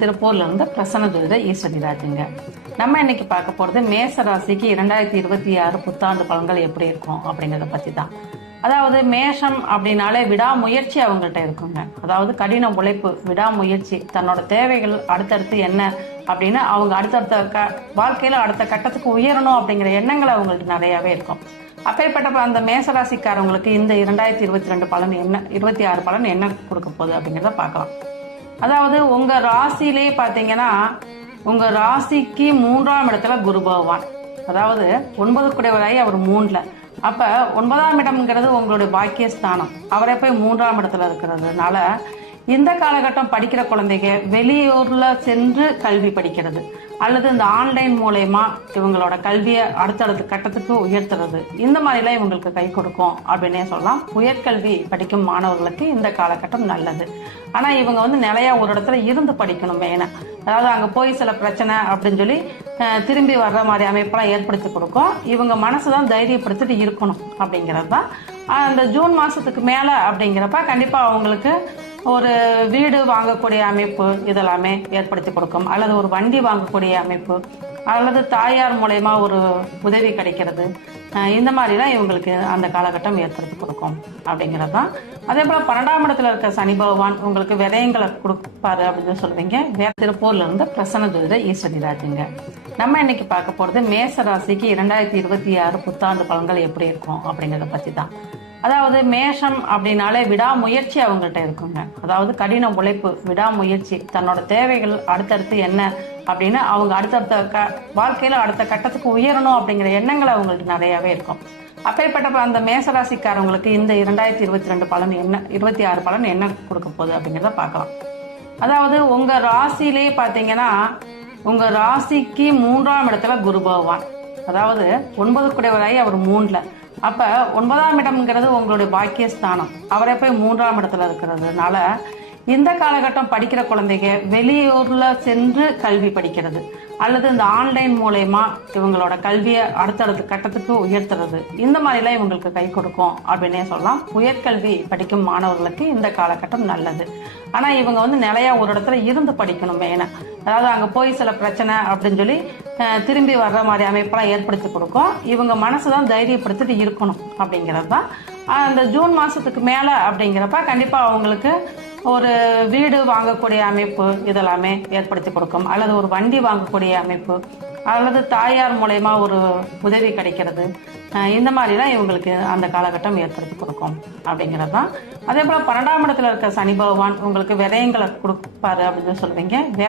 திருப்பூர்ல இருந்து பிரசன்ன ஜோதிட ஈஸ்வரி ராஜுங்க. நம்ம இன்னைக்கு பார்க்க போறது மேச ராசிக்கு 2026 புத்தாண்டு பலன்கள் எப்படி இருக்கும் அப்படிங்கறத பத்தி தான். அதாவது மேஷம் அப்படின்னாலே விடாமுயற்சி அவங்கள்ட்ட இருக்குங்க. அதாவது கடின உழைப்பு, விடாமுயற்சி, தன்னோட தேவைகள் அடுத்தடுத்து என்ன அப்படின்னு அவங்க அடுத்தடுத்த வாழ்க்கையில அடுத்த கட்டத்துக்கு உயரணும் அப்படிங்கிற எண்ணங்கள் அவங்கள்ட்ட நிறையவே இருக்கும். அப்பேற்பட்ட அந்த மேசராசிக்காரவங்களுக்கு இந்த 2022 பலன் என்ன, 26 பலன் என்ன கொடுக்க போகுது அப்படிங்கிறத பார்க்கலாம். அதாவது உங்க ராசியிலே பாத்தீங்கன்னா உங்க ராசிக்கு 3ஆம் இடத்துல குரு பகவான், அதாவது 9 குடைவராய் அவர் 3ல. அப்ப 9ஆம் இடம்ங்கிறது உங்களுடைய பாக்கியஸ்தானம். அவரை போய் 3ஆம் இடத்துல இருக்கிறதுனால இந்த காலகட்டம் படிக்கிற குழந்தைங்க வெளியூர்ல சென்று கல்வி படிக்கிறது அல்லது இந்த ஆன்லைன் மூலயமா இவங்களோட கல்வியை அடுத்தடுத்த கட்டத்துக்கு உயர்த்துறது, இந்த மாதிரிலாம் இவங்களுக்கு கை கொடுக்கும் அப்படின்னே சொல்லலாம். உயர்கல்வி படிக்கும் மாணவர்களுக்கு இந்த காலகட்டம் நல்லது. ஆனா இவங்க நிலையா ஒரு இடத்துல இருந்து படிக்கணும் மெயினா. அதாவது அங்க போய் சில பிரச்சனை அப்படின்னு சொல்லி திரும்பி வர்ற மாதிரி அமைப்பெல்லாம் ஏற்படுத்தி கொடுக்கும். இவங்க மனசுதான் தைரியப்படுத்திட்டு இருக்கணும் அப்படிங்கிறது தான். அந்த ஜூன் மாசத்துக்கு மேல அப்படிங்கிறப்ப கண்டிப்பா அவங்களுக்கு ஒரு வீடு வாங்கக்கூடிய அமைப்பு இதெல்லாமே ஏற்படுத்தி கொடுக்கும், அல்லது ஒரு வண்டி வாங்கக்கூடிய அமைப்பு, அல்லது தாயார் மூலயமா ஒரு உதவி கிடைக்கிறது, இந்த மாதிரிலாம் இவங்களுக்கு அந்த காலகட்டம் ஏற்படுத்தி கொடுக்கும் அப்படிங்கிறது தான். அதே போல 12ஆம் இடத்துல இருக்க சனி பகவான் உங்களுக்கு விரயங்களை கொடுப்பாரு அப்படின்னு சொல்லுவீங்க. திருப்பூர்ல இருந்து பிரசன்ன ஜோதிட ஈஸ்வரி ராஜுங்க. நம்ம இன்னைக்கு பார்க்க போறது மேச ராசிக்கு 2026 புத்தாண்டு பலன்கள் எப்படி இருக்கும் அப்படிங்கறத பத்தி தான். அதாவது மேஷம் அப்படின்னாலே விடாமுயற்சி அவங்கள்ட்ட இருக்குங்க. அதாவது கடின உழைப்பு, விடாமுயற்சி, தன்னோட தேவைகள் அடுத்தடுத்து என்ன அப்படின்னு அவங்க அடுத்தடுத்த வாழ்க்கையில அடுத்த கட்டத்துக்கு உயரணும் அப்படிங்கிற எண்ணங்கள் அவங்கள்ட்ட நிறையவே இருக்கும். அப்பேற்பட்ட அந்த மேசராசிக்காரவங்களுக்கு இந்த 2022 பலன் என்ன, 26 பலன் என்ன கொடுக்க போகுது அப்படிங்கிறத பார்க்கலாம். அதாவது உங்க ராசியிலே பாத்தீங்கன்னா உங்க ராசிக்கு 3ஆம் இடத்துல குரு பகவான், அதாவது 9 குடைவராய் அவர் 3ல. அப்ப 9ஆம் இடம்ங்கிறது உங்களுடைய பாக்கியஸ்தானம். அவரை போய் 3ஆம் இடத்துல இருக்கிறதுனால இந்த காலகட்டம் படிக்கிற குழந்தைங்க வெளியூர்ல சென்று கல்வி படிக்கிறது அல்லது இந்த ஆன்லைன் மூலயமா இவங்களோட கல்வியை அடுத்தடுத்த கட்டத்துக்கு உயர்த்துறது, இந்த மாதிரிலாம் இவங்களுக்கு கை கொடுக்கும் அப்படின்னே சொல்லலாம். உயர்கல்வி படிக்கும் மாணவர்களுக்கு இந்த காலகட்டம் நல்லது. ஆனா இவங்க நிலையா ஒரு இடத்துல இருந்து படிக்கணும் மெயினா. அதாவது அங்க போய் சில பிரச்சனை அப்படின்னு சொல்லி திரும்பி வர்ற மாதிரி அமைப்பெல்லாம் ஏற்படுத்தி கொடுக்கும். இவங்க மனசுதான் தைரியப்படுத்திட்டு இருக்கணும் அப்படிங்கிறது தான். அந்த ஜூன் மாசத்துக்கு மேல அப்படிங்கிறப்ப கண்டிப்பா அவங்களுக்கு ஒரு வீடு வாங்கக்கூடிய அமைப்பு இதெல்லாமே ஏற்படுத்தி கொடுக்கும், அல்லது ஒரு வண்டி வாங்கக்கூடிய அமைப்பு, அல்லது தாயார் மூலயமா ஒரு உதவி கிடைக்கிறது, இந்த மாதிரிலாம் இவங்களுக்கு அந்த காலகட்டம் ஏற்படுத்தி கொடுக்கும் அப்படிங்கிறது தான். அதே போல 12ஆம் இடத்துல இருக்க சனி பகவான் உங்களுக்கு விரயங்களை கொடுப்பாரு அப்படின்னு சொல்லுவீங்க.